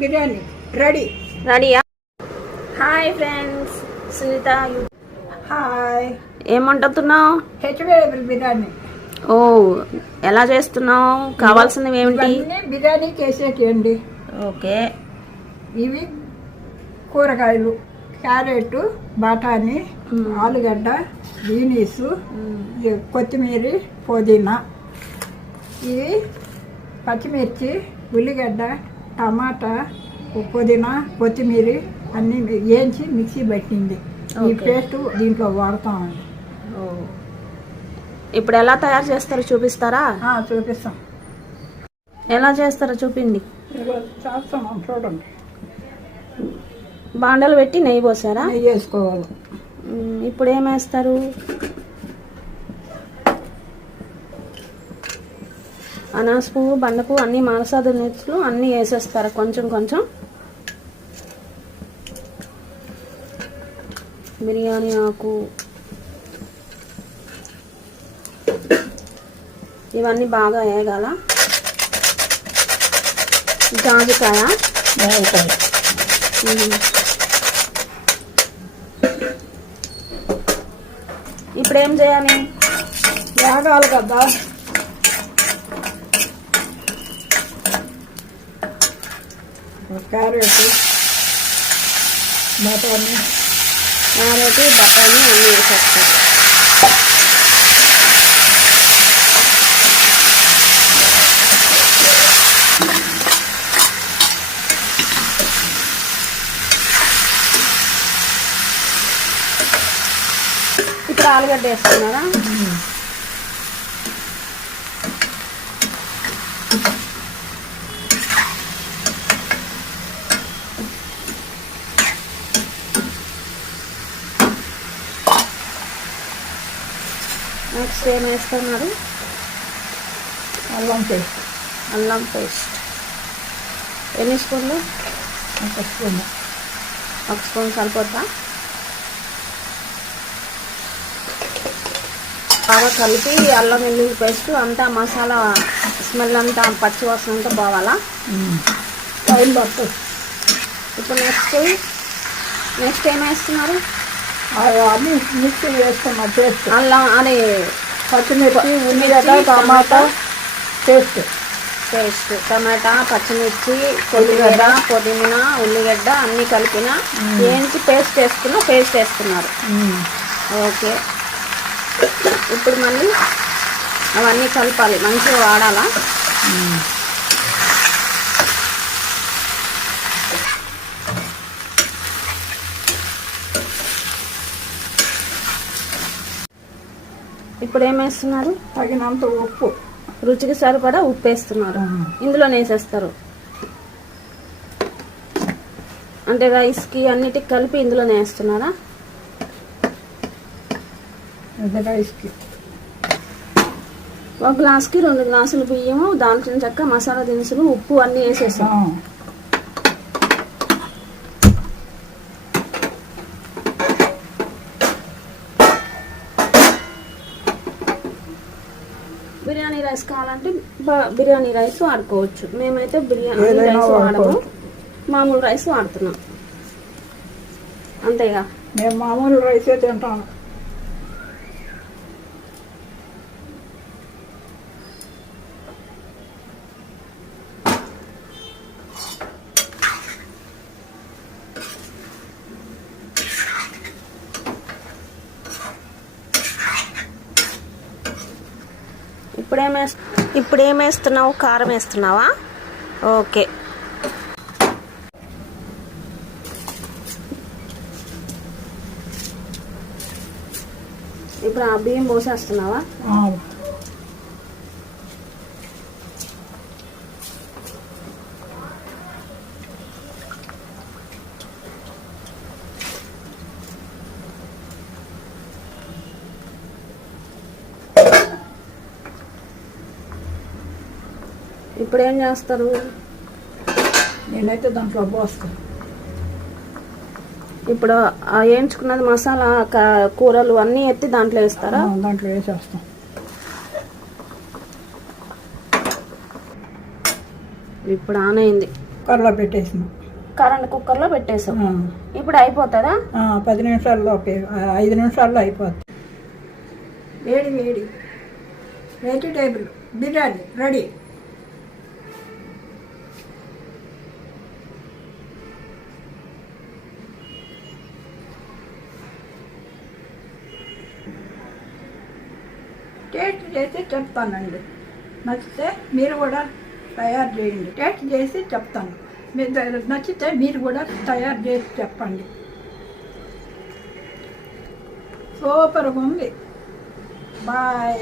బిర్యానీ రెడీయా? Hi friends, Sunitha. Hi. ఏం వండుతున్నావు? వెజిటేబుల్ బిర్యానీ. ఓ, ఎలా చేస్తున్నావు? కావాల్సినవి ఏమిటి? బిర్యానీ చేసేయండి. ఓకే. ఇవి కూరగాయలు: క్యారెట్, బఠానీ, ఆలుగడ్డ, బీనీసు, కొత్తిమీర, పుదీనా. ఇవి పచ్చిమిర్చి, ఉల్లిగడ్డ, టమాటా, పుదీనా, కొత్తిమీర అన్నీ వేయించి మిక్సీ పట్టింది. ఈ పేస్ట్ దీంట్లో వాడతామండి. ఇప్పుడు ఎలా తయారు చేస్తారో చూపిస్తారా? చూపిస్తాం. ఎలా చేస్తారో చూపిండి. చేస్తాం, చూడండి. బాండలు పెట్టి నెయ్యి పోసారా? నెయ్యి వేసుకోవాలి. ఇప్పుడు ఏం వేస్తారు? అనాస పువ్వు, బండ పువ్వు, అన్ని మానసాదు నెచ్చులు అన్నీ వేసేస్తారు కొంచెం కొంచెం. బిర్యానీ ఆకు, ఇవన్నీ బాగా వేయగాల. జాజికాయ. ఇప్పుడు ఏం చేయాలి? వేగాలి కదా. క్యారెట్, బఠానీ అన్నీ వేసేస్తారు. ఇప్పుడు ఆలుగడ్డ వేస్తున్నారా? నెక్స్ట్ ఏం వేస్తున్నారు? అల్లం పేస్ట్. అల్లం పేస్ట్ ఎన్ని స్పూన్లు? ఒక స్పూన్. ఒక స్పూన్ సరిపోద్దా? బాగా కలిపి అల్లం వెల్లుల్లి పేస్ట్ అంతా మసాలా స్మెల్ అంతా పచ్చి వాసన అంతా పోవాలా? టైం పడుతుంది. ఇప్పుడు నెక్స్ట్ ఏం వేస్తున్నారు? అన్నీ మిక్సీ వేస్తున్నా. పేస్ట్ అల్లం, అది పచ్చిమిర్చి, ఉల్లిగడ్డ, టమాటా పేస్ట్. టమాటా, పచ్చిమిర్చి, కొత్తిమీర, పుదీనా, ఉల్లిగడ్డ అన్నీ కలిపిన ఏంటి పేస్ట్ వేస్తున్నారు. ఓకే. ఇప్పుడు మళ్ళీ అవన్నీ కలపాలి, మంచిగా వాడాలా? ఇప్పుడు ఏం వేస్తున్నారు? తగినంత ఉప్పు. రుచికి సరిపడా ఉప్పు వేస్తున్నారు. ఇందులోనే వేసేస్తారు అంటే రైస్కి అన్నిటికి కలిపి ఇందులోనే వేస్తున్నారా? రైస్కి ఒక గ్లాస్కి 2 గ్లాసులు బియ్యము, దాంట్లో చక్క మసాలా దినుసులు, ఉప్పు అన్నీ వేసేసాం. బిర్యానీ రైస్ కావాలంటే బిర్యానీ రైస్ వాడుకోవచ్చు. మేమైతే బిర్యానీ రైస్ వాడము, మామూలు రైస్ వాడుతున్నాం. అంతేగా? మేము మామూలు రైసే తింటాము. ఇప్పుడు ఏం వేస్తున్నావు? కారం వేస్తున్నావా? ఓకే. ఇప్పుడు ఆ బియ్యం పోసేస్తున్నావా? ఇప్పుడు ఏం చేస్తారు? నేనైతే దాంట్లో పోస్తాను. ఇప్పుడు వేయించుకున్నది మసాలా కూరలు అన్నీ ఎత్తి దాంట్లో వేస్తారా? దాంట్లో వేసేస్తాం. ఇప్పుడు ఆన్ అయింది. కుక్కర్లో పెట్టేసిన కరెంట్ కుక్కర్లో పెట్టేసాం. ఇప్పుడు అయిపోతుందా? 10 నిమిషాల్లో 5 నిమిషాల్లో అయిపోతుంది. వేడి వేడి వెజిటేబుల్ బిర్యానీ రెడీ. టేస్ట్ చేసి చెప్తానండి. నచ్చితే మీరు కూడా తయారు చేయండి. టేస్ట్ చేసి చెప్తాను. మీరు నచ్చితే మీరు కూడా తయారు చేసి చెప్పండి. సూపర్గా ఉంది. బాయ్.